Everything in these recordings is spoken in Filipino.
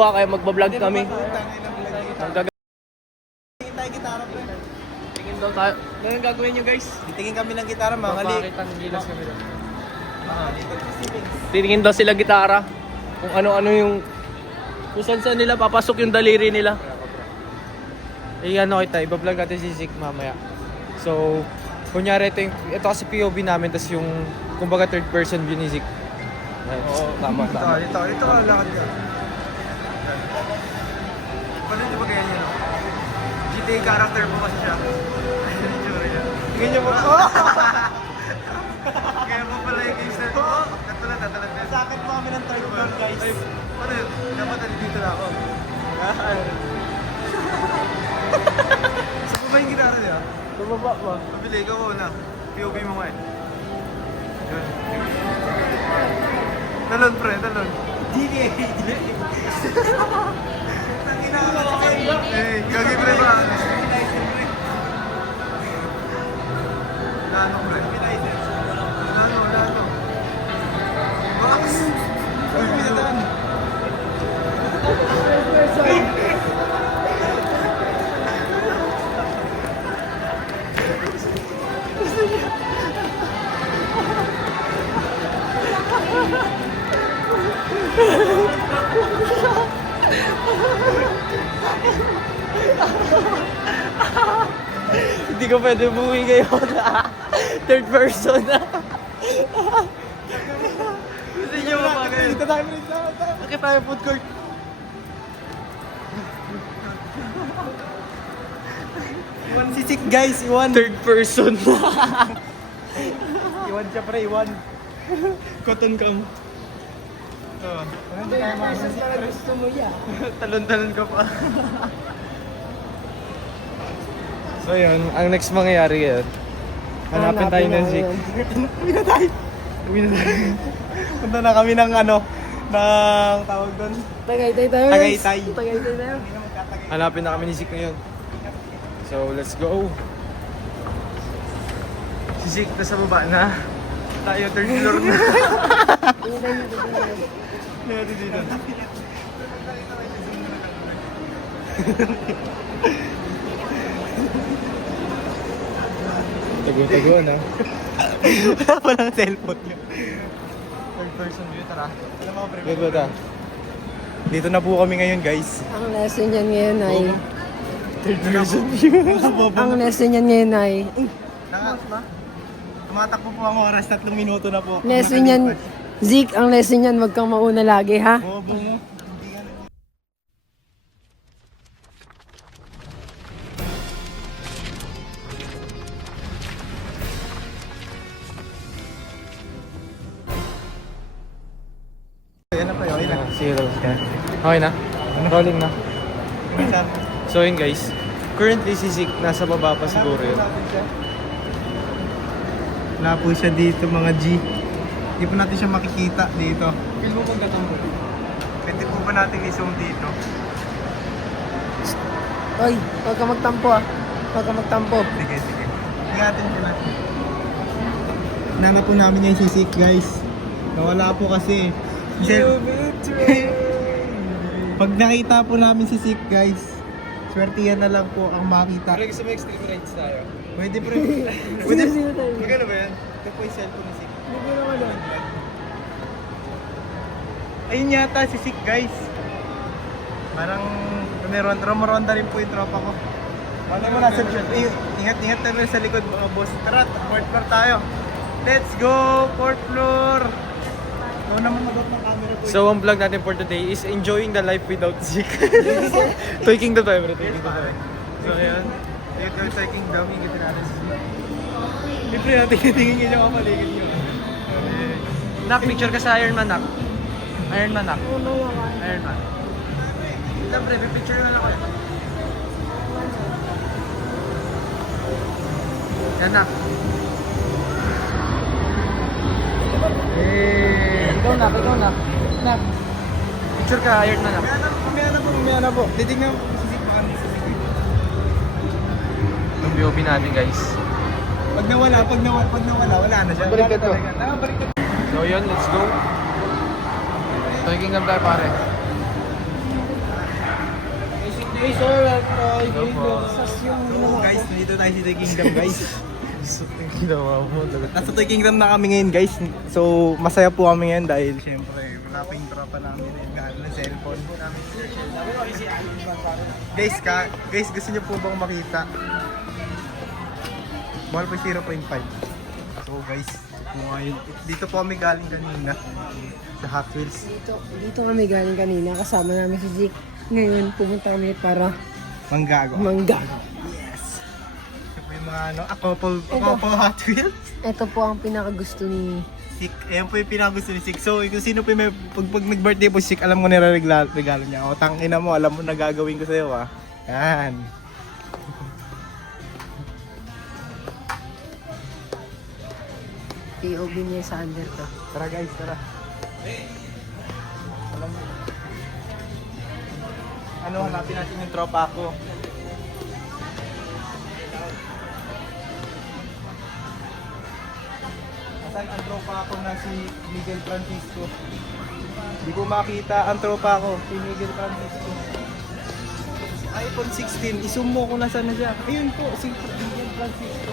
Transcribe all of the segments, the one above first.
Kaya magbablog kami. Tingin daw tayo. Ano yung gagawin nyo guys? Titingin kami ng gitara, mga kali. Titingin daw sila gitara. Kung ano-ano yung... Kung saan nila papasok yung daliri nila. Ano kita, ibablog natin si Zik mamaya. So, kunyari ito kasi POV namin, tas yung, kumbaga third person view ni Zik. Oo, tama. Dito ka, lakad ka. Paano nyo ba ganyan yun? GTA character mo kasi siya. Ganyan mo. Kaya mo pala yung case na ito. Natulad. Sakit mo kami ng third floor, guys. Paano yun? Dapat dito na ako. Saan ba yung gitara niya? Tumaba ba? Pabili, ikaw ko na. POV mo nga eh. Yun. Talon pre, talon. GTA. Tangina ka ba? Eh, gagi pre ba? Lano pre. Lano. Box! Uy, pinatan! Hindi ko pwede umuwi ngayon. Third person na. Gusto nyo mapagay. Dito tayo rin sa Bakit tayo food court? Iwan si Sik guys, iwan. Third person na. Iwan siya pre, iwan. Cotton cam. Ano tayo mga Gusto mo yan. talon-talon ka pa. So yun, ang next mangyayari ngayon, hanapin tayo ng Zik. Uwi na tayo. Punta na kami ng ng tawag doon. Tagaytay tayo. Tagaytay. Tagaytay tayo. Hanapin na kami ni Zik ngayon. So let's go. Si Zik nasa baba na. Tayo third floor na. Natin dito. Tago na. Wala pa lang cellphone niya. Third person view, tara. Good ba? Dito na po kami ngayon guys. Ang lesson yan ngayon ay... Third person view. Ang lesson yan ngayon ay... Tumatakbo po ang oras, 3 minuto na po. Lesson yan... Zik, ang lesson yan, wag kang mauna lagi, ha? Bobo mo. Ayan na pa yun, okay na. Sige, okay na? Rolling na. So yun guys, currently si Zik nasa baba pa siguro yun. Wala po siya dito mga G. Hindi po natin siya makikita dito. Feel mo pagkatampo? Pwede po ba natin i-zoom dito? Oy, wag ka magtampo, ah. Wag ka magtampo. Sige. Ingatin ko natin. Nanap po namin yung sisik guys. Nawala po kasi. Pag nakita po namin si Sik guys, swertihan na lang po ang makita. Pero gusto mo extreme rides tayo? Pwede po. Sino tayo? Magkano ba yan? Ito po yung cellphone ni Sik. Hindi naman ah. Ayun yata si Sik guys. Parang rumoronda rin po yung tropa ko. Ano mo nasa ingat tayo sa likod mga boss. Tara, 4th floor tayo. Let's go! 4th floor! Ikaw naman mag-off ng camera po. So ang vlog natin for today is enjoying the life without Zik. Taking the time. So ayan. Ito sa kingdom, higit natin si Sik. Siyempre natin tingin nyo ang paligid nyo. Nak, picture ka sa Iron Man, Nak. Iron Man, Nak. Ano naman? Iron Man. Siyempre, picture na lang ako. Yan, Nak. Ikaw, Nak. Nak. Picture ka, Iron Man, Nak. Mamaya na po. Titignan mo si Sik. Yung POV natin, guys. Pag nawala, wala na siya. Balik ka to. Balik ka. So yun, let's go. Taking cam tayo, pare. Guys, alright. Guys, Nandito tayo sa Toy Kingdom, guys. Ang ginawa mo. Nasa Toy Kingdom na kami ngayon, guys. So, masaya po kami ngayon dahil syempre, wala pa yung tropa namin na yung ng cellphone. Guys, guys, gusto niyo po bang makita? Mahal po 0.5. So, guys, dito po kami galing kanina sa Hot Wheels. dito kami galing kanina. Kasama namin si Zeke. Ngayon, pumunta kami para Manggago. manggago. Yes. Ito po yung mga couple Hot Wheels. Ito po ang pinakagusto ni... Sik, ayan po yung pinagusto ni Sik. So, kung sino po yung pag nag-birthday po si Sik, alam mo regalo niya. O, tangina mo, alam mo na gagawin ko sa'yo, ha. Yan. POV niya sa under to. Tara guys, tara. Alam mo. Ano, hanapin natin yung tropa ko. Nasaan ang tropa ko na si Miguel Francisco? Hindi ko makita ang tropa ko, si Miguel Francisco. iPhone 16, isum mo kung nasaan na siya. Ayun po, si Miguel Francisco.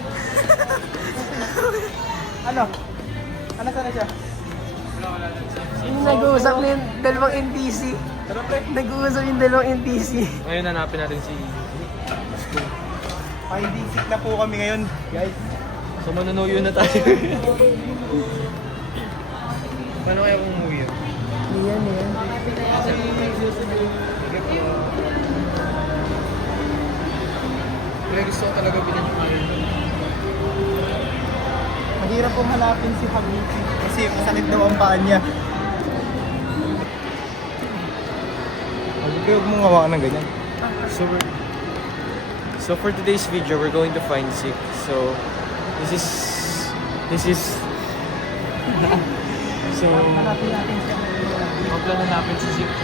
Ano? Ano sana siya? Yung nag-uusap na yung dalawang NPC. Tara pre. Nag-uusap yung dalawang NPC. Ngayon hanapin natin si... Finding sick na po kami ngayon, guys. So manunuyo na tayo. Paano kaya kung umuwi yun? Yan, yan. Pero gusto ko talaga binigyan. Mahirap pong hanapin si Habibi kasi masakit daw ang paa niya. Huwag mong hawakan ng ganyan. So for today's video, we're going to find Zeke. So this is so Hanapin natin siya. magplano natin si Zeke.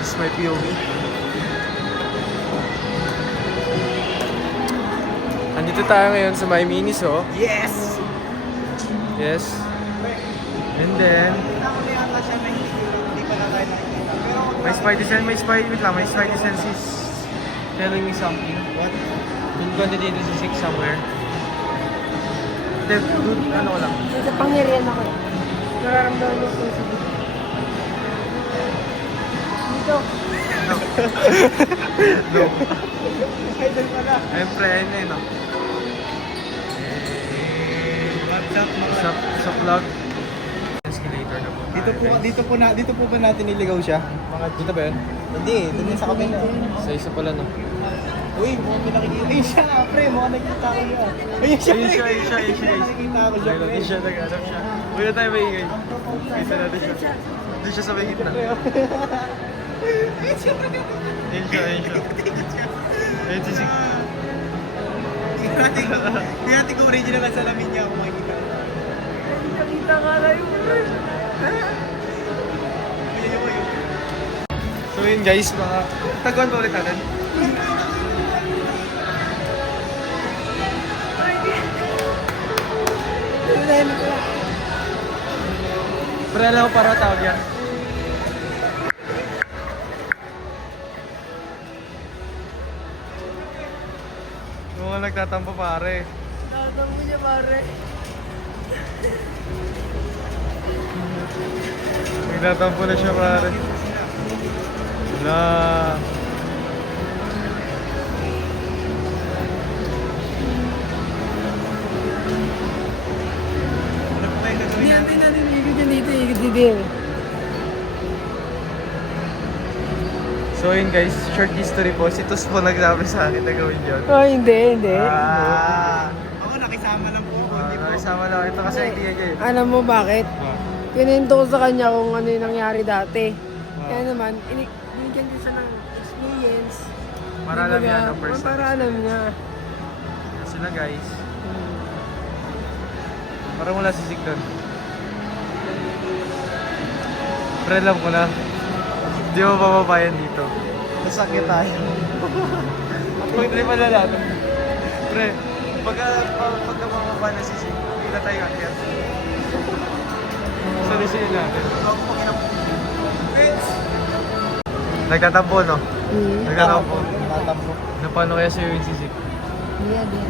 This is my POV. Andito tayo ngayon sa My Miniso. Yes! Yes. And then Ako na yata siya na hindi pa na tayo nakikita. Pero my Spidey sense is telling me something. what? Doon ko dito si Zeke somewhere. Then, ano ko lang. Sa pangyarihan ako. Nararamdaman mo sa sige. Dito. Idol pala. Ayun, friend eh, no? What's up, Sa vlog. Escalator na po. Dito po ba natin niligaw siya? Dito ba yun? Hindi, doon yun sa kabila. Sa isa pala, no? Uy, mukhang pinakikita. Ayun siya, pre, mukhang nakikita ko siya. Ayun siya, Ayun pre. siya, guys. Nakikita ko siya, Ayun pre. natin siya, nag-anap siya. Huwag na tayo maingay. Kita natin siya. Doon siya sa may gitna. Ayun siya. Ayun si Zeke. Hindi natin kung original ang salamin niya kung makikita. Nakita ka na yun. So yun guys, mga... Taguan pa ulit natin. Prela ko para tawag yan. Yung mga nagtatampo pare. Tatambo niya pare. Nagtatampo na siya pare. Wala. Ano pa yung gagawin Hindi natin? natin ikot yan dito. Ikot dito. So yun guys, short history po. Si Tus po nagsabi sa akin na gawin yun. Oh, hindi. Ako nakisama lang po ako, hindi po. Nakisama lang. Ito kasi idea niya eh. Alam mo bakit? Kinento ko sa kanya kung ano yung nangyari dati. Kaya naman, binigyan ko siya ng experience. Para alam niya ng Kumbaga, person. Para alam niya. Sila guys. Parang wala si Zeke doon. Pre, alam ko na. Hindi mo papabayan dito. Nasakit tayo. Wait, try pala natin. Pre, pagka mababa na si Zeke, hindi na tayo akyat. Salusin natin. Nagtatampo, no? Nagtatampo. Nagtatampo. Na paano kaya sa'yo yung sisik? Yeah, din.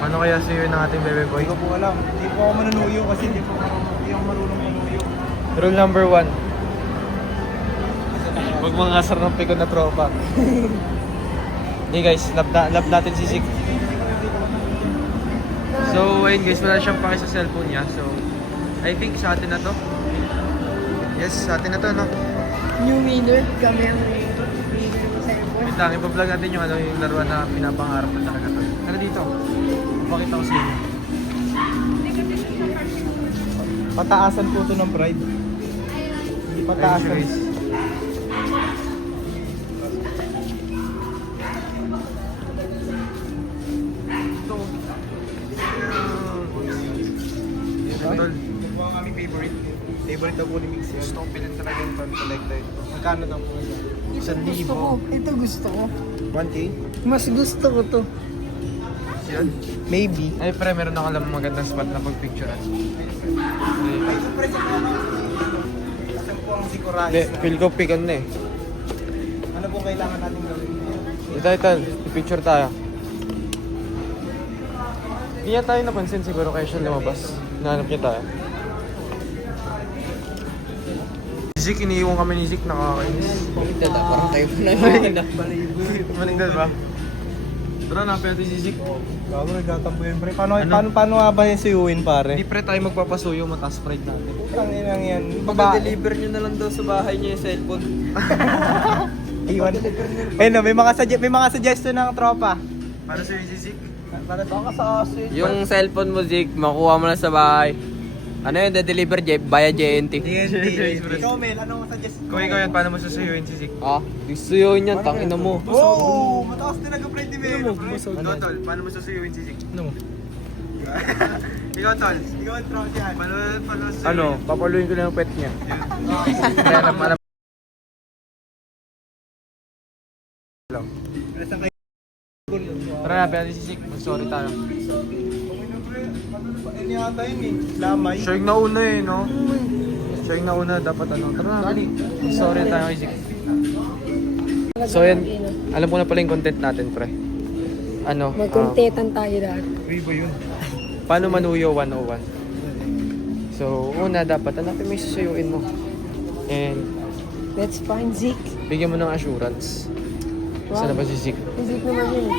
Paano kaya sa'yo ng ating bebe boy? Hindi ko po alam. Hindi po ako manunuyo kasi hindi ako marunong manuyo. Rule number 1. Huwag mga asar ng pikon na tropa. Hey guys, love natin si Zik. So, ayun guys, wala siyang pake sa cellphone niya. So, I think sa atin na to. Yes, sa atin na to, no? New winner. Kami ang winner ng cellphone. Wait lang, ipa-vlog natin yung, yung laruan na pinapangarap na talaga to. Ano dito? Pakita ko sa inyo. Pataasan po ito ng pride. Hindi pataasan. Guys. Tol. Ito po ang aming favorite. Favorite daw po ni Mix yun. Gusto ko pilin talaga yung fan collector. Magkano daw po yan? Gusto ko. Ito gusto ko. 1K? Mas gusto ko to. Yan. Maybe. Ay pre, meron ako alam magandang spot na pagpicturean. Asan po ang Zikorais Hindi, na? feel ko pikan na eh. Ano po kailangan natin gawin? Ito, picture tayo. Hindi niya tayo napansin siguro kaya siya lumabas. Nahanap niya tayo. Zik, iniiwan kami ni Zik, nakakainis. Parang tayo pa na. Malinggal ba? Tara, napin natin si Zik. Gago, nagtatampo yun, pre. Paano nga ba yung suyuin, pare? Hindi pre tayo magpapasuyo, mataas pride natin. Putang inang yan. Pag-deliver nyo na lang daw sa bahay niya yung cellphone. Iwan. Ayun no, may mga suggestion ng tropa. Para sa'yo si Zik? Para baka sa asin. Yung cellphone mo, Zeke, makuha mo lang sa bahay. Ano yun, the-deliver via JNT. Ikaw, Mel, anong suggest? Kung ikaw yan, paano mo susuyuin si Zik? Ah, gusto yun yan, tangina mo. Oh, mataas talaga, pre, di Mel. Ikaw, Tol, paano mo susuyuin si Zik? No. Ikaw, Tol. Ikaw ang tropa dyan. Paano susuyuin? Ano, papaluin ko lang yung pet niya. Alam. Tara, napin natin si Zik. Sorry tayo. Ano yata yun eh? Lamay. Siya yung nauna eh, no? Siya yung nauna, dapat ano. Tara, sorry tayo kay Zik. So yan, alam ko na pala yung content natin, pre. Ano? Magkuntetan tayo dahil. Iba yun. Paano manuyo 101? So, una dapat hanapin mo yung susuyuin mo. And Let's find Zeke. bigyan mo ng assurance. Saan na ba si Zik? Zeke naman yun.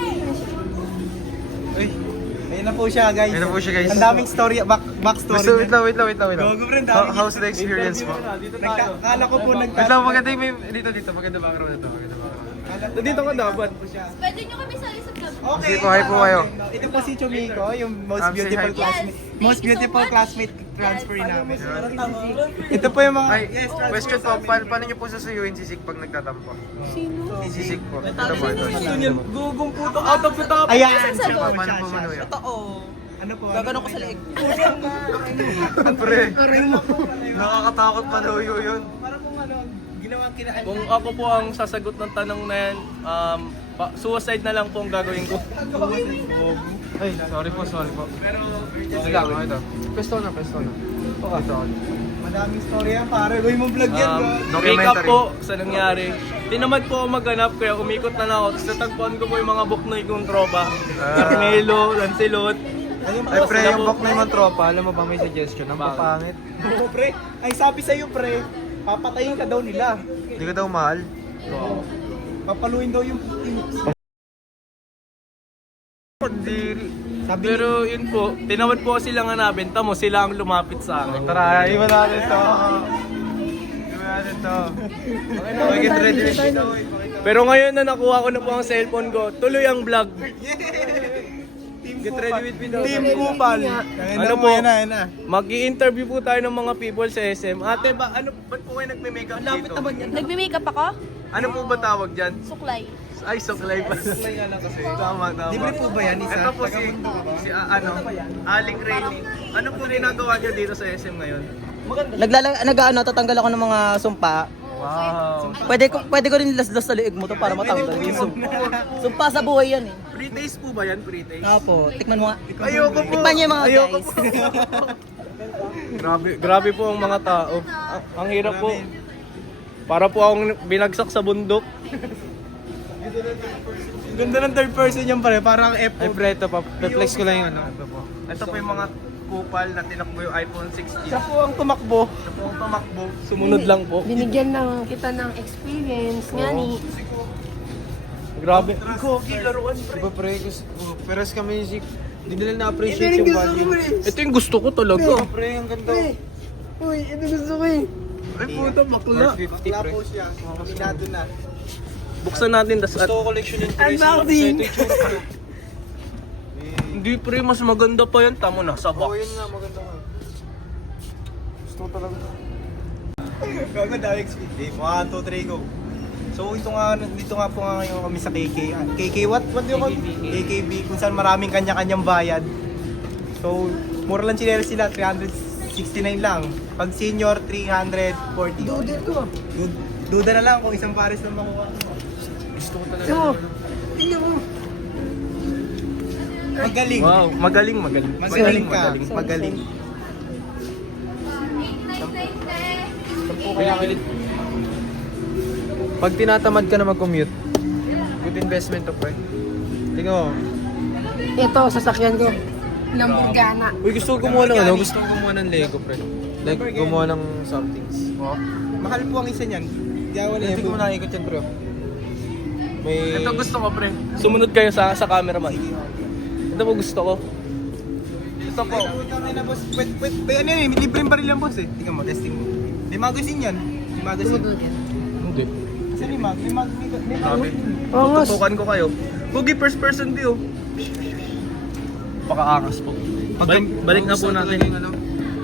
Uy, ayun na po siya, guys. Ayun na po siya, guys. Ang daming story, backstory. Wait lang. Gogo, bro, ang dami. How's the experience mo? Kala ko po Wait lang, maganda yung dito, maganda background ito. Dito ka dapat. Pwede nyo kami sali sa club. Okay. Sige po, hi po kayo. Ito po si Chumiko, yung most Say beautiful hi. classmate. Yes. Most Thank you so beautiful much. classmate transfer namin. Ay, Ito po yung mga question po, paano nyo po susuyuin si Zik pag nagtatampo? Sino? Si Zik po. Ito po, ito. Gugong puto out of the top. Ayan, Sa siya po, loob. Paano po siya. manuyo? Oo. Ano po? Gagano ko sa leeg. Pre, nakakatakot manuyo yun. Parang kung ano, ginawang kinaan. Kung ako po ang sasagot ng tanong na yan, suicide na lang po ang gagawin ko. Ay, sorry po. Sige lang, ito. Pesto na. Ito. Madaming story yan, pare. Gawin mo vlog yan, bro. Wake up Documentary. po sa nangyari. Tinamad po ako maghanap kaya umikot na lang ako. Tapos natagpuan ko po yung mga buknoy kong tropa. Carmelo, Lancelot. Ay, pre, yung bok na yung tropa, alam mo ba may suggestion? Ang papangit. Oo, pre. Ay, sabi sa'yo, pre, papatayin ka daw nila. Hindi ka daw mahal. Papaluin daw yung Sabi Pero yun po, tinamad po silang hanapin. Tamo, sila ang lumapit sa akin. Tara, iwan natin to. Okay, get ready. Pero ngayon na nakuha ko na po ang cellphone ko, tuloy ang vlog. Get ready with me daw. Team Kupal. Ano po? Yan na. Mag-i-interview po tayo ng mga people sa SM. Ate, ba't po kayo nagme-makeup dito? Lapit naman yan. Nagme-makeup ako? Ano po ba tawag dyan? Suklay. Ay, suklay pa. Suklay nga lang kasi. Tama. Libre po ba yan, isa? Ito po si Aling Rayleigh. Ano po ginagawa niyo dito sa SM ngayon? Tatanggal ako ng mga sumpa. Wow. Pwede ko rin laslas sa liig mo to para matanggal yung sumpa. Sumpa sa buhay yan eh. Pre-taste po ba yan? Pre-taste? Apo, tikman mo nga. Ayoko po. Tikman niyo yung mga Ayoko guys. po. Grabe po ang mga tao. Ang hirap po. Para po akong binagsak sa bundok. Ganda ng third person yan pare, parang Ay, F4. pre, ito pa. Pe-flex ko lang yung ano. Ito po. Ito po yung mga kupal na tinakbo yung iPhone 16. Siya po ang tumakbo. Siya po ang tumakbo. Sumunod lang po. Binigyan ng kita ng experience nga ni. Grabe. Kogi, laruan pre. Diba pre, peres kami si... Hindi nila na-appreciate yung value. Ito yung gusto ko talaga. Pre, ang ganda. Uy, ito gusto ko eh. Ay puta, bakla. 50 Bakla pre. po siya. Minado na. Buksan natin das at... Gusto ko collection yung pre. Unboxing! Ito yung tsura ko. Hindi pre, mas maganda pa yan. Tamo na, sa Oo, box. yun nga, maganda nga. Gusto ko talaga. Gago daw XP. 1, 2, 3, go. So dito nga po nga ngayon kami sa KK. KK what? What do you call? KKB kung saan maraming kanya-kanyang bayad. So mura lang chinelas sila, 369 lang. Pag senior 340. Dude ko. Duda na lang kung isang pares lang makuha. Gusto ko talaga. Tingnan mo. Tingnan mo. Magaling. Wow, magaling. Magaling. Kaya ulit. Pag tinatamad ka na mag-commute, good investment to pre. Tingnan mo. Ito, sasakyan ko. Lamborghini. Uy, gusto ko gumawa ng ano? Gusto ko gumawa ng Lego pre. Like, gumawa ng somethings. Mahal po ang isa niyan. Diyawan Hindi ko nakikot yan pre. May... Ito gusto ko pre. Sumunod kayo sa cameraman. Ito po gusto ko. Ito po. na boss. Wait, ano yun? Libreng baril yan boss eh. Tingnan mo, testing mo. May magazine yan. May magazine. Hindi. Kasi may Grabe. Oo nga. Tutukan ko kayo. Pugi first person view. Pakaangas po. Balik na po natin.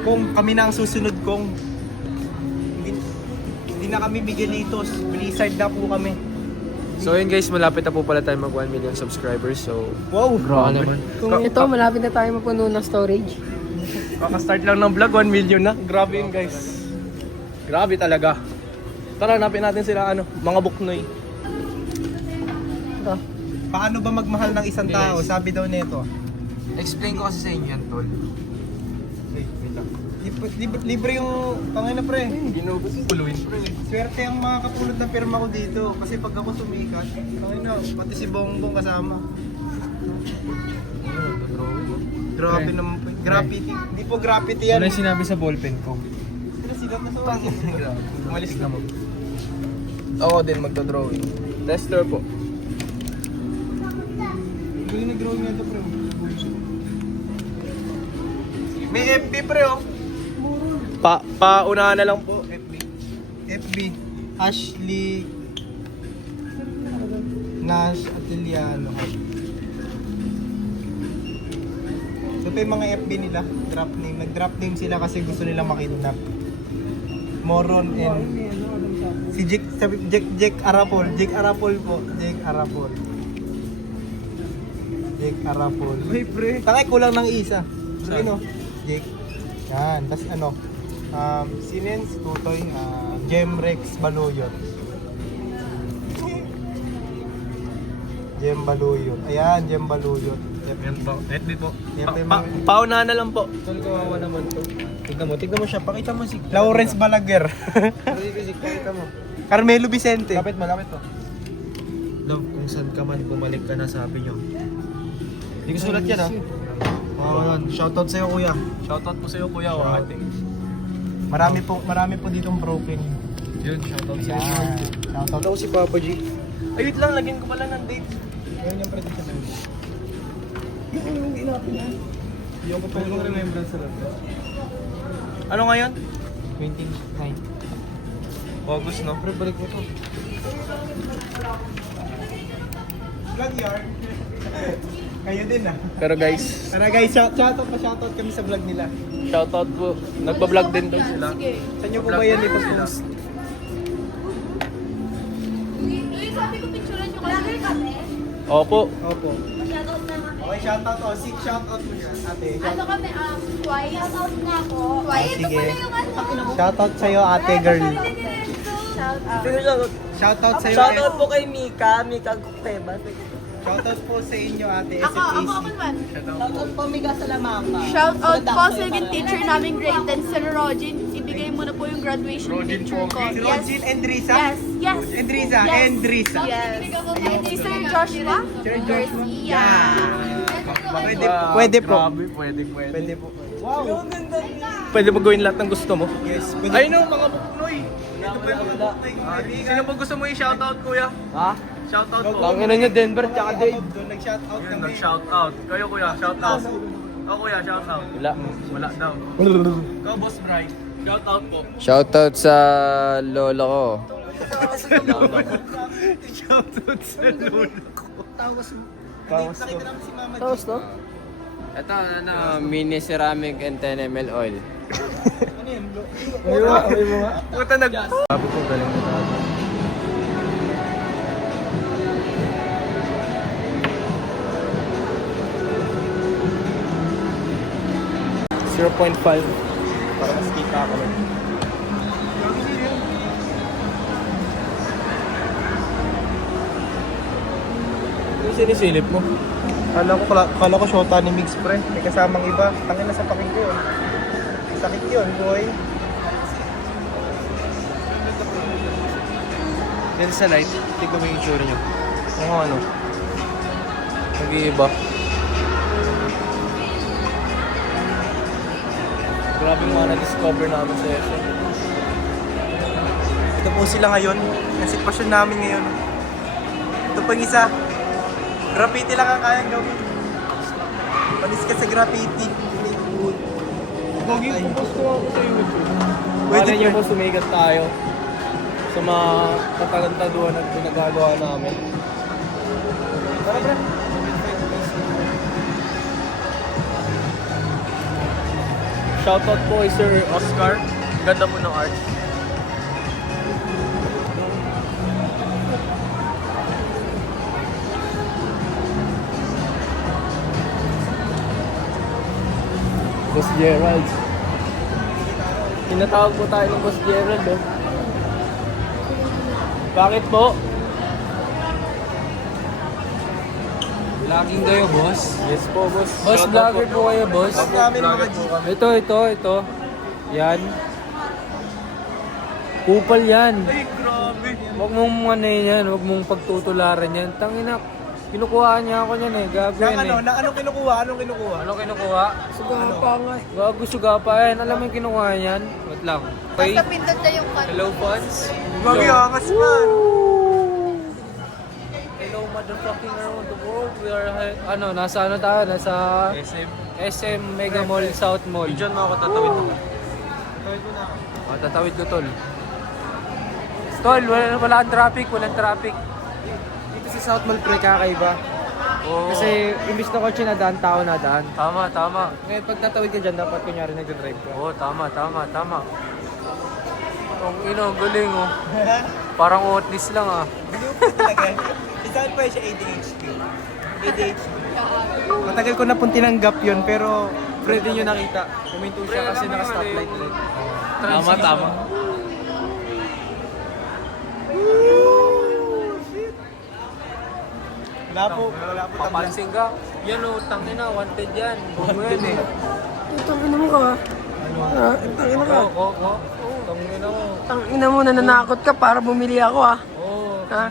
Kung kami na ang susunod kong hindi na kami Miguelitos, Blizzard na po kami. So yun guys, malapit na po pala tayo mag 1 million subscribers. So, Wow, baka naman. Kung ito, malapit na tayo mapuno ng storage. Kaka-start lang ng vlog, 1 million na. Grabe yun guys. Grabe talaga. Tara, hanapin natin sila mga buknoy. Ito. Paano ba magmahal ng isang tao? Sabi daw nito. Explain ko kasi sa inyo yan, tol. Libre yung tangay na pre. Ginuguluin. Swerte ang mga kapulot na pirma ko dito. Kasi pag ako sumikat, tangay na, pati si Bongbong kasama. Grabe naman po. Graffiti. Hindi po graffiti yan. Ano yung sinabi sa ballpen ko? Sigat na sa Umalis na mo. Ako din magdodrawing. Tester po. Galing nag-drawing na ito pre. May FB pre oh. Paunahan na lang po. FB. Ashley Nash Atiliano. Ito pa yung mga FB nila. Drop name. Nag-drop name sila kasi gusto nilang makidnap. Moron and si Jack Arapol. Jack Arapol po. Jack Arapol. Jack Arapol. Hey pre. Takay kulang ng isa. Sino? Jake. Yan. Tapos ano? Sinens, Tutoy, Jem Rex Baluyot. Jem Baluyot. Ayan, Jem Baluyot. Yan po. FB po. Yan po yung mga- Paunahan na lang po. Tol, kawawa naman to. Tignan mo siya. Pakita mo si... Lawrence Balaguer. Pakita mo. Carmelo Vicente. Lapit to. Love, kung saan ka man, bumalik ka na, sabi nyo. Hindi ko sulat yan, ha? Oo, yan. Shoutout sa'yo, kuya. Shoutout po sa iyo kuya o ate. Marami po ditong broken. Yun, shoutout sa'yo. Yan. Shoutout. Ako si Papa G. Ayun lang, lagyan ko pala ng date. Yan yung prediction namin. Yung ko pala remembrance sa love. Ano ngayon? 29. August no? Pero balik mo to. Vlog yard. Kayo din ah. Pero guys, Tara guys, shoutout kami sa vlog nila. shoutout po. Nagpa-vlog din daw sila. Saan nyo po ba yan ipopost? Uy, sabi ko picturean nyo kami kami. Opo. Opo. Shoutout naman. Okay, shoutout o. Seek shoutout mo yan, ate. Ano kami, twice. Shoutout na ako. Twice, ito sige. pala yung ano. Shoutout sa'yo, ate girl. Shoutout. Sino shoutout? Shoutout sa'yo, Shoutout po kay Mika Gukpeba. Shoutout po sa inyo, ate. Ako SFAC. naman. Shoutout po Mika Salamanga. Shoutout po sa naging teacher namin grade 10, Sir Rogin. Ibig ibibigay mo na po yung graduation picture ko. Si Rogin and Risa? Yes, yes. And Risa, Yes. and Risa. Yes. And si Sir Joshua Garcia. Pwede po. Grabe, pwede. Pwede po. Wow. Pwede mo gawin lahat ng gusto mo. Yes. Ay no, mga buknoy. Ito pa yung mga buknoy. Sino ba gusto mo i-shoutout, kuya? Ha? Shoutout po. Tangina nyo, Denver, tsaka Dave. Doon nag-shoutout Yun, kami. nag-shoutout. Kayo, kuya, shoutout. Ako, kuya, shoutout. Wala. Wala daw. Ikaw, Boss Bright. Shoutout po. Shoutout sa lola ko. Shoutout sa lolo ko. Tawas ko. Si Mama G. Tapos to? Ito, mini ceramic and 10 ml oil. Puta nag... Sabi ko, galing na tayo. Para mas kita ako. Yung sinisilip mo. Kala ko shota ni Mix pre. May kasamang iba. Tangin na sa paking ko yun. Sakit yun, boy. Then sa light, tignan mo yung itsura nyo. Ang ano? Nag-iiba. Grabe mga na-discover namin sa SM. Ito po sila ngayon. Ang sitwasyon namin ngayon. Ito pang isa. Graffiti lang ang kayang gawin. Panis ka sa graffiti. Pogi, post ko ako sa YouTube. Pwede Malay niyo po. po sumigat tayo sa mga katalantaduhan na pinagagawa namin. Tara, pre. Shoutout po kay Sir Oscar. Ganda po ng art. Boss Gerald. Tinatawag po tayo ng Boss Gerald, oh. Bakit po? Vlogging kayo, boss? Yes po, boss. Boss, Shoutout vlogger po kayo, boss? Ang namin mga G. Ito. Yan. Kupal yan. Ay, grabe. Huwag mong ano yan, huwag mong pagtutularan yan. Tangina, kinukuhaan niya ako niyan eh. Gago yan eh. Anong kinukuha? Anong kinukuha? Ano kinukuha? Sugapa nga. Gago sugapa yan. Alam mo yung kinukuha yan? Wait lang. Okay. Basta pindot na yung Hello, fans. Bagay angas man. Hello, motherfucking around the world. We are, nasa ano tayo? Nasa SM Mega Mall, South Mall. Diyan mo ako tatawid mo. Tatawid ko, tol. Tol, walang traffic. Dito sa South Mall pre kakaiba. Oo. Kasi imbis na kotse na daan, tao na daan. Tama. Ngayon pag tatawid ka dyan, dapat kunyari nag-drive ka. Oo, tama. Ang ino, galing oh. Parang otis lang ah. Blue po talaga. Isaan pa siya ADHD. Matagal ko na pong tinanggap yun, pero pwede nyo nakita. Kuminto siya kasi naka-stoplight rin. Tama. Wala po tabla. Papansin ka? Yan oh, tangina, wanted yan. Bumo yan eh. Tangina mo ka. Tangina ka. Oo. Tangina mo. Tangina mo, nananakot ka para bumili ako ah. Oo. Ha?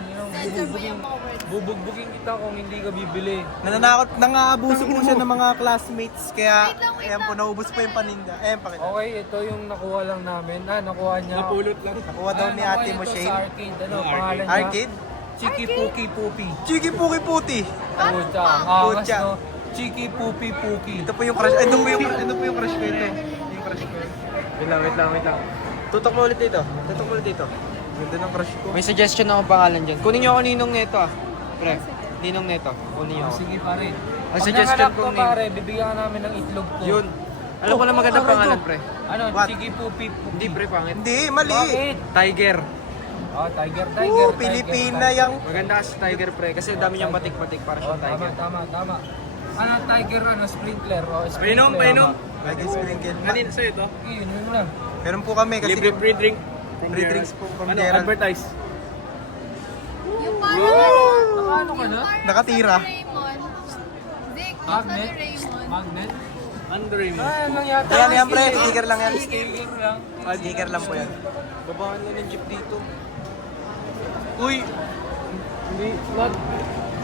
Bubugbugin kita kung hindi ka bibili. Nananakot, nangaabuso po siya ng mga classmates, kaya ayan po, naubos po yung paninda. Ayan, pakita. Okay, ito yung nakuha lang namin. Nakuha niya. Napulot lang. Nakuha daw ni ate mo, Ito sa Shane. arcade. Ano, pangalan niya? Arcade? Chiki Puki Pupi. Chiki Puki Puti. Pucha. Angas Pucha. no? Chiki Pupi Puki. Ito po yung crush. Ito po yung crush ko ito. Yung crush ko. Wait lang. Tutok mo ulit dito. Ganda ng crush ko. May suggestion ako pangalan dyan. Kunin niyo ako ninong neto ah. Pre, ninong neto. Kunin niyo ako. Sige pare. Ang suggestion ko pare, bibigyan ka namin ng itlog ko. Yun. Alam ko na magandang pangalan pre. Ano? What? Chiki Pupi Pupi. Hindi pre, pangit. Hindi, mali. Bakit? Tiger. Oh, Tiger. Pilipina yung... Maganda kasi Tiger pre kasi dami niyang batik-batik para sa Tiger. Tama. Ano Tiger sprinkler. Oh, sprinkler. Painom. Lagi sprinkle. Kanina sa'yo ito? Yun lang. Meron po kami kasi... Libre free drink. Free drinks po from Ano, Gerald. advertise. Yung parang Nakano ka na? Nakatira. Raymond. Vic, Magnet? Raymond. Magnet? Andre mo. Yan, pre. Sticker lang yan. Sticker lang. Sticker lang po yan. Babaan na ng jeep dito. Uy! Hindi, not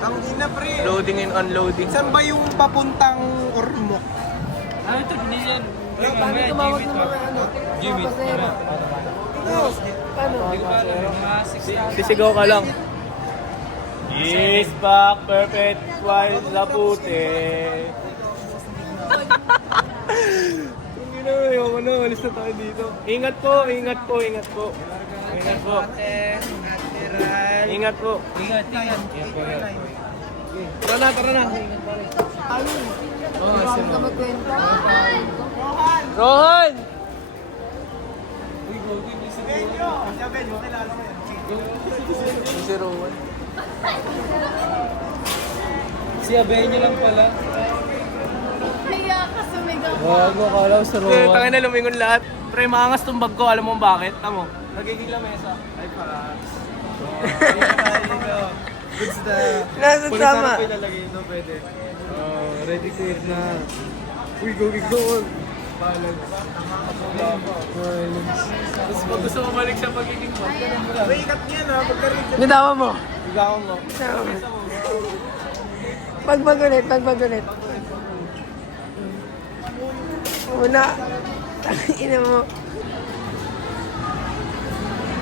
Ang ina, pre. loading and unloading. Saan ba yung papuntang Ormoc? Ah, ito, hindi yan. Paano tumawag ng mga ano? Jimmy. Pasero. Paano? Sisigaw ka lang. Yes, back, perfect, while labute. Hindi na, ayoko na, alis na tayo dito. Ingat po, ingat po, ingat po. Ingat po. Ingat po. Ingat, ingat. Tara na, tara na. Huwag ka magkwenta. Rohan! Si Rohan. Si Abenyo lang pala. Kaya ka sumigaw. Wag mo, kala ko si Eh, tangin na lumingon lahat. Pre, maangas tong bag ko, alam mo bakit? Tamo, nagiging lamesa. Ay, para. Goods na. Nasa tama. Ilalagay ito, pwede. Ready to eat na. Uy, go, go. Balance. Tapos pag gusto mo balik sa pagiging bag, ganun mo lang. Ikat niya na. Pagkarinig. Bitawa mo. Bigawan mo. Pagbagulit, pagbagulit. Una. Ina mo.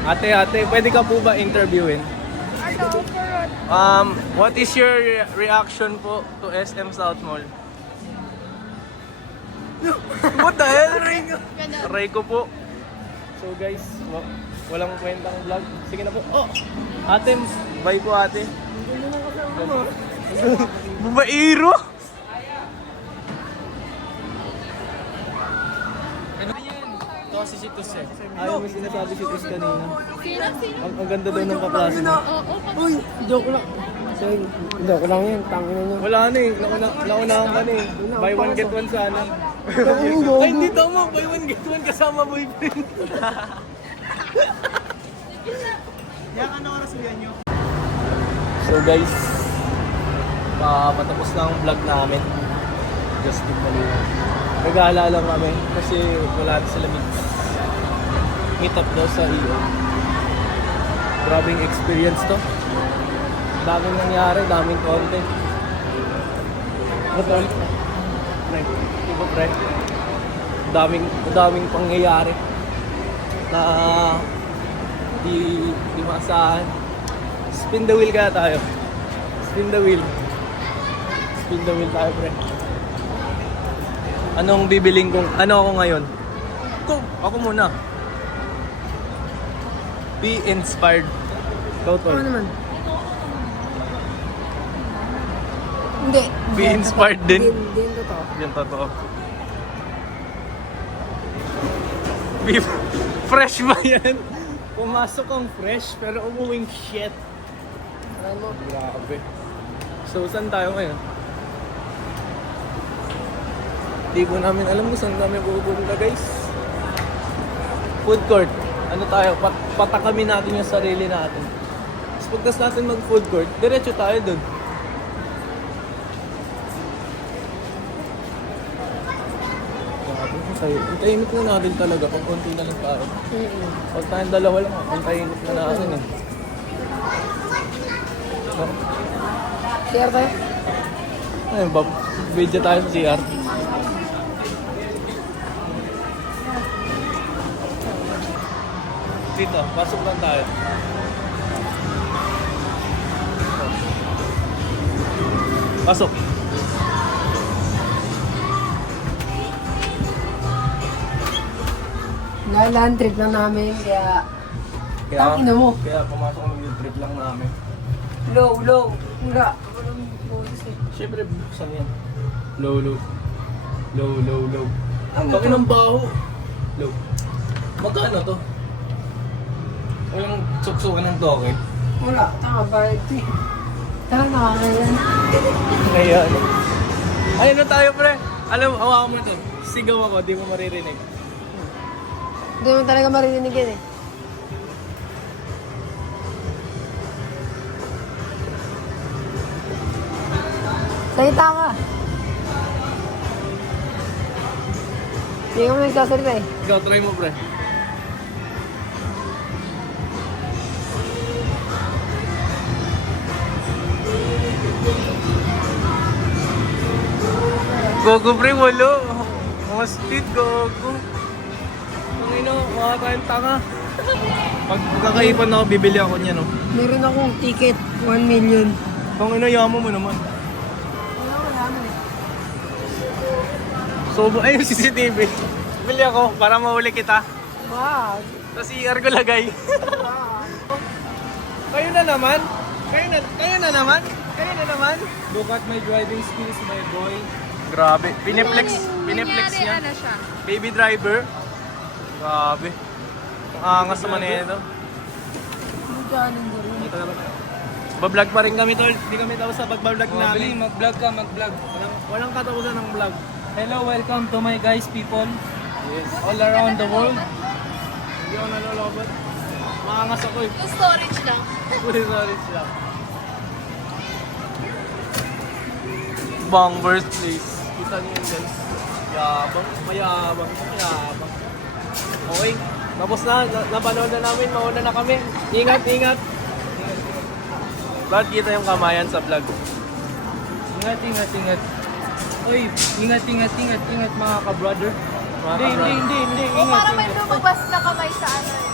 Ate, pwede ka po ba interviewin? What is your reaction po to SM South Mall? What the hell, Rico? Rico po. So guys, walang kwentang vlog. Sige na po. Oh, ate, bye po ate. Babairo? Ano yan? Ito kasi si Tus eh. Ayaw mo sinasabi si Tus kanina. Sino? Ang ganda daw ng kaklase mo. Uy, joke lang. Sorry, joke lang yan. Tangin na nyo. Wala na eh. Naunahan ka na eh. Buy one get one sana. Ay, Ay, hindi tama. Buy one get one kasama boyfriend. Yan, ano oras yan nyo? So guys, patapos na ang vlog namin. Just keep maliwan. Nag-aalala lang kami kasi wala na sila meet up daw sa EO. Grabing experience to. Daming nangyari, daming content. Ano to? Diba, pre? Daming pangyayari na di maasahan. Spin the wheel kaya tayo. Spin the wheel. Spin the wheel tayo, pre. Anong bibiling kong... Ano ako ngayon? Ako muna. Be inspired. Ikaw, Tol. ano naman? Hindi. Be inspired din. Hindi totoo. Yung totoo. Be fresh ba yan? Pumasok ang fresh pero umuwing shit. Alam mo. Grabe. So, saan tayo ngayon? Di ko namin alam kung saan kami pupunta, guys. Food court. Ano tayo? Patakamin natin yung sarili natin. Tapos pagkas natin mag-food court, diretso tayo dun. Grabe, ang tahimik na natin talaga kung konti na lang tayo. Pag tayong dalawa lang, ang tahimik na natin eh. So, Share tayo. ayun ba? Video tayo sa CR. Dito, pasok lang tayo. Pasok. Land trip lang namin, kaya... Tangina mo. Kaya pumasok ng yung trip lang namin. Low. Wala. Siyempre, buksan yan. Low. Ano Bakit to? ng baho? Low. Magkano to? Walang suksukan ng token. Wala. Tama ba? Tama nakakayan. Ngayon. Ayun na tayo, pre. Alam, hawakan mo ito. Sigaw ako, di mo maririnig. Hindi mo talaga maririnig yan eh. Salita ka. Hindi ka mo nagsasalita eh. Ikaw, try mo, pre. Gogo pre, walo. Mga speed, gogo. Ang ino, mga tayong tanga. Pag kakaipon ako, bibili ako niya, no? Meron akong ticket, 1 million. Kung inayama mo naman. Wala ko naman eh. So, ay yung CCTV. Bili ako para mahuli kita. Wow. Tapos CR ko lagay. Kayo na naman. Kayo na naman. Look at my driving skills, my boy. Grabe. Piniplex niya. Ano siya? Baby driver. Grabe. Ang angas naman na ito. Bablog pa rin kami, tol. Hindi kami tapos sa pagbablog namin. Mag-vlog ka, mag-vlog. Walang katapusan ng vlog. Hello, welcome to my guys, people. Yes. All around the world. Hindi ako nalolobot. Maangas ako eh. Yung storage lang. Sorry sila. Bang birthplace. Kita niyo yun guys. Yabang, mayabang. Okay. Tapos na, napanood na namin. Mauna na kami. Ingat. Bakit kita yung kamayan sa vlog? Ingat. Uy, ingat mga ka-brother. Hindi, O parang may lumabas na kamay sa ano eh.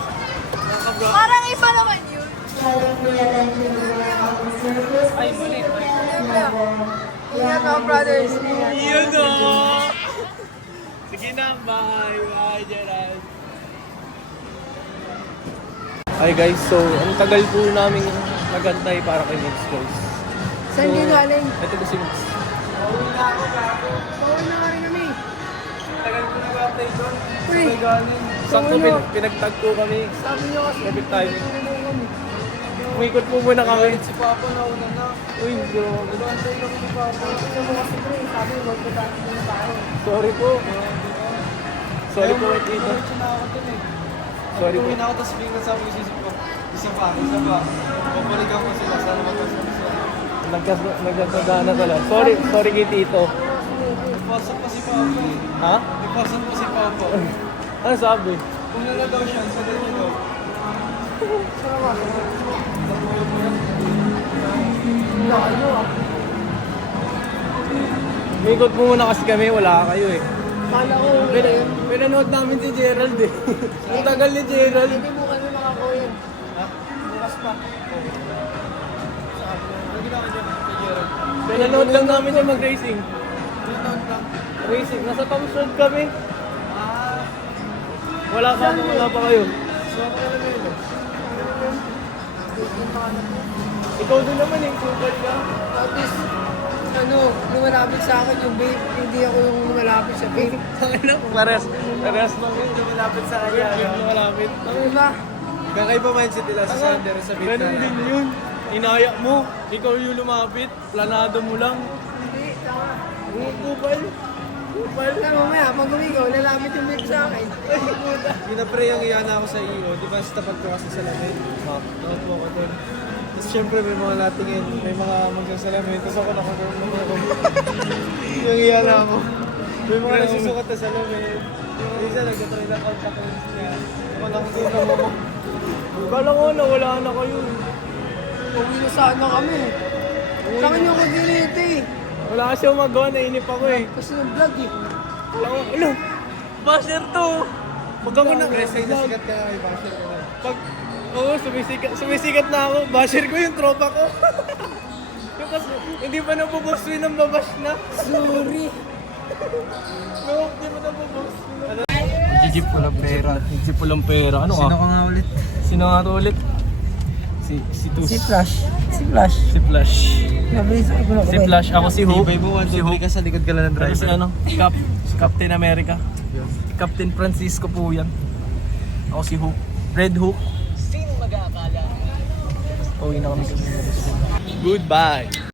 Parang iba naman yun. Ay, mali. Ingat mga brothers. Ingat. Yun o! Sige na, bye! Bye, Gerald! Hi guys, so ang tagal po namin nagantay para kay Mix guys. Saan kayo galing? Ito po si Mix. Pauwi na nga rin kami. Tagal ko nag-update doon. Uy, Sakto ano? pinagtagpo kami. sabi niyo kasi Perfect timing. tulungan kami. Umikot po muna kami. Si Papa nauna na. Uy, bro. Nag-antay lang si Papa. Ito mo kasi pre, sabi magpapasok na tayo. Sorry po. Sorry po kay Tito. Diretso na ako dun eh. Sorry po. Uwi na ako, tapos biglang sabi ko sisip ko, isa pa. Babalikan ko sila, sana matasok sila. Nagkasagana pala. Sorry kay Tito. Nagpasok pa si Papa eh. Ha? Nagpasok pa si Papa. Ano sabi? Kung na daw siya, sabi niya daw. Umikot po muna kasi kami, wala kayo eh. Kala ko, Pinanood namin si Gerald eh. Ang tagal ni Gerald. hindi mo kami makakuhin. Bukas pa. Ang ginawa niya kay Gerald. Pinanood lang namin siya mag-racing. Pinanood lang. Racing, nasa Tom's Road kami. Ah, Wala pa kayo. so ako na lang yun. Ikaw din naman eh, kupal ka. At least, lumalapit sa akin yung babe, hindi ako yung lumalapit sa babe. Parehas lang yun, lumalapit sa kanya. Malapit. Ano ba? Kakaiba mindset nila sa Sander sa Bitcoin. Ganun din yun. Inaya mo, ikaw yung lumapit, planado mo lang. Hindi, tama. Kupal. Kaya mamaya, pag umigaw, lalapit yung babe sa akin. Ginapre yung iyana ako sa iyo, di ba sa tapat ko kasi sa lamin. Takot mo ako doon. Tapos syempre may mga natingin, may mga magsasalamin, tapos ako nakagawin ako. Yung iyana ako. May mga nagsusukat na salamin. Yung isa nagtatry na contact lens niya. Ako nakagawin ako. Kala ko na wala na kayo. Uwi na sana kami. Sa kanya ko ginito eh. Wala kasi akong magawa, nainip ako eh. Kasi yung vlog eh. Kala ko, ano? Basher to! Pag ako na Kasi nasikat ka na, may basher ka na. Pag, oo, sumisikat na ako. Basher ko yung tropa ko. Yung kasi, hindi pa nabuboss win ang babash na. Sorry. No, hindi pa nabuboss win. Jijip ko ng pera. Hindi po lang pera. Ano Sino ka? ka nga ulit? Sino nga to ulit? Si Tus. Flash. Si Flash. Nabilis ko na Si Flash. Ako si Hope. Ibay mo, 1, 2, 3 ka sa likod ka lang ng Pero driver. si ano? Si Captain America. Captain Francisco po yan. Ako si Hook. Red Hook. Sino mag-aakala? Uwi na kami. Goodbye!